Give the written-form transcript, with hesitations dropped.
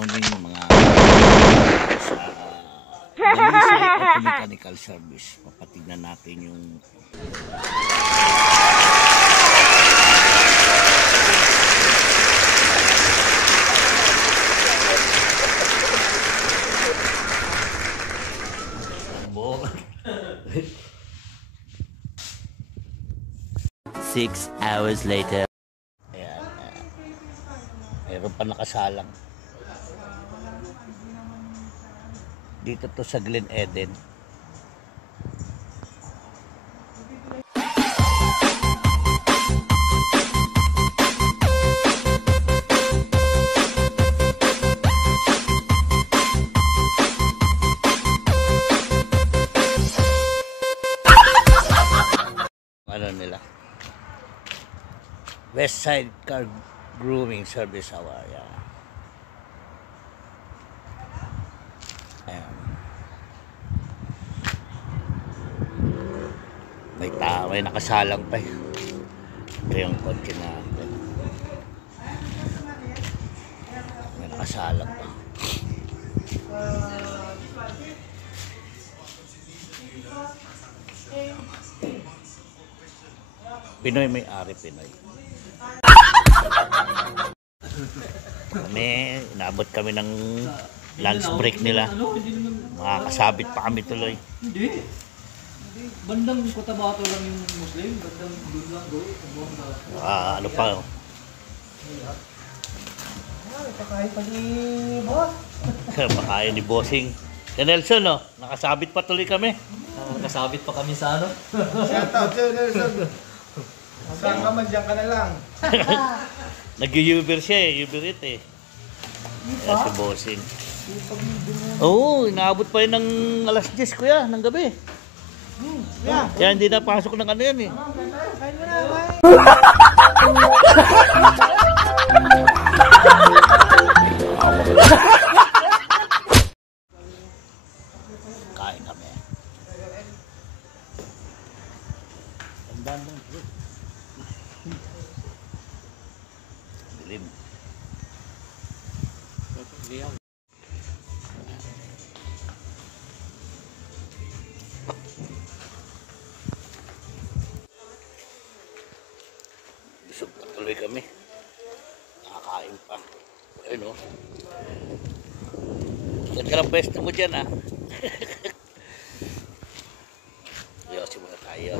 morning mga sa Dalisay Auto Mechanical Service. Papatignan natin yung Six hours later. ayan, mayroon pa nakasalang dito to sa Glen Eden. Ano nila? West Side Car Grooming Service Hour. Ayan. Ayan. May nakasalang pa. Ito yung kotse natin. May nakasalang pa. Pinoy may-ari, Pinoy. Inabot kami ng lunch break nila. Makakasabit pa kami tuloy. Hindi. Bandang Cotabato lang yung Muslim. Bandang doon lang doon. Ano pa? Pakain pa ni boss. Pakain ni Bossing. Nelson, no? Nakasabit pa tuloy kami. Nakasabit pa kami sa ano? Shout out to Nelson. Saan ka man, dyan ka na lang. Nag-Uber siya eh, Uber Eats eh. Ayan si Bossing. Oo, inaabot pa yun ng alas 10 kuya, ng gabi. Kaya hindi napasok ng ano yan eh. Kain kami. Tandaan lang. Dilim. Busog pa tuloy kami. Nakakain pa. Ayun o. Saan ka ng pwesto mo dyan ah? Yosi muna tayo.